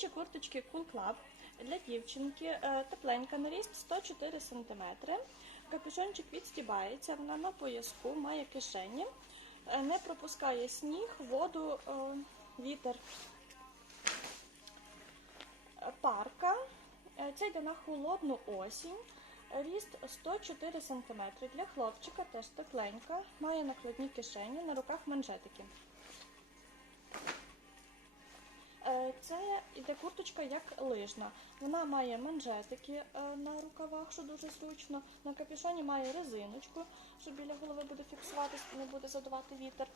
Дитячі курточки Cool Club для дівчинки е, тепленька на ріст 104 см. Капюшончик відстібається, вона на пояску, має кишені, е, не пропускає сніг, воду, е, вітер. Парка. Це йде на холодну осінь. Ріст 104 см. Для хлопчика теж тепленька, має накладні кишені, на руках манжетики. Це курточка як лижна. Вона має манжетики е, на рукавах, що дуже зручно. На капюшоні має резиночку, що біля голови буде фіксуватися, не буде задувати вітер.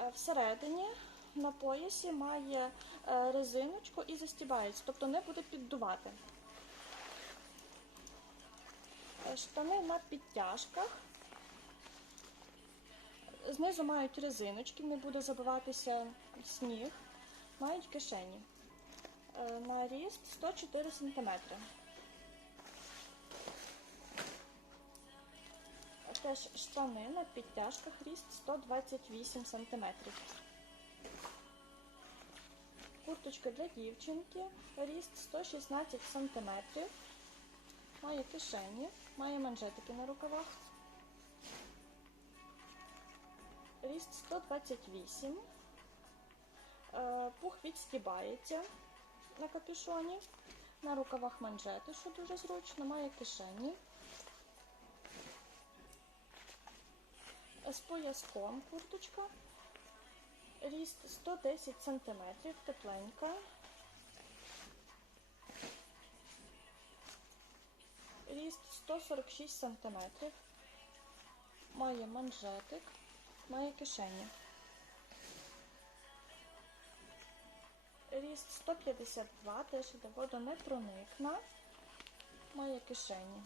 Е, Всередині на поясі має е, резиночку і застібається, тобто не буде піддувати. Штани на підтяжках. Знизу мають резиночки, не буде забиватися сніг. Мають кишені. Е, На ріст 104 см. Теж штани на підтяжках ріст 128 см. Курточка для дівчинки, ріст 116 см. Має кишені, має манжетики на рукавах. Ріст 128 Е, Пух відстібається на капюшоні, на рукавах манжети, що дуже зручно, має кишені. З пояском курточка. Ріст 110 см, тепленька. Ріст 146 см. Має манжетик, має кишені. Ріст 152, теж не водонепроникна, має кишені.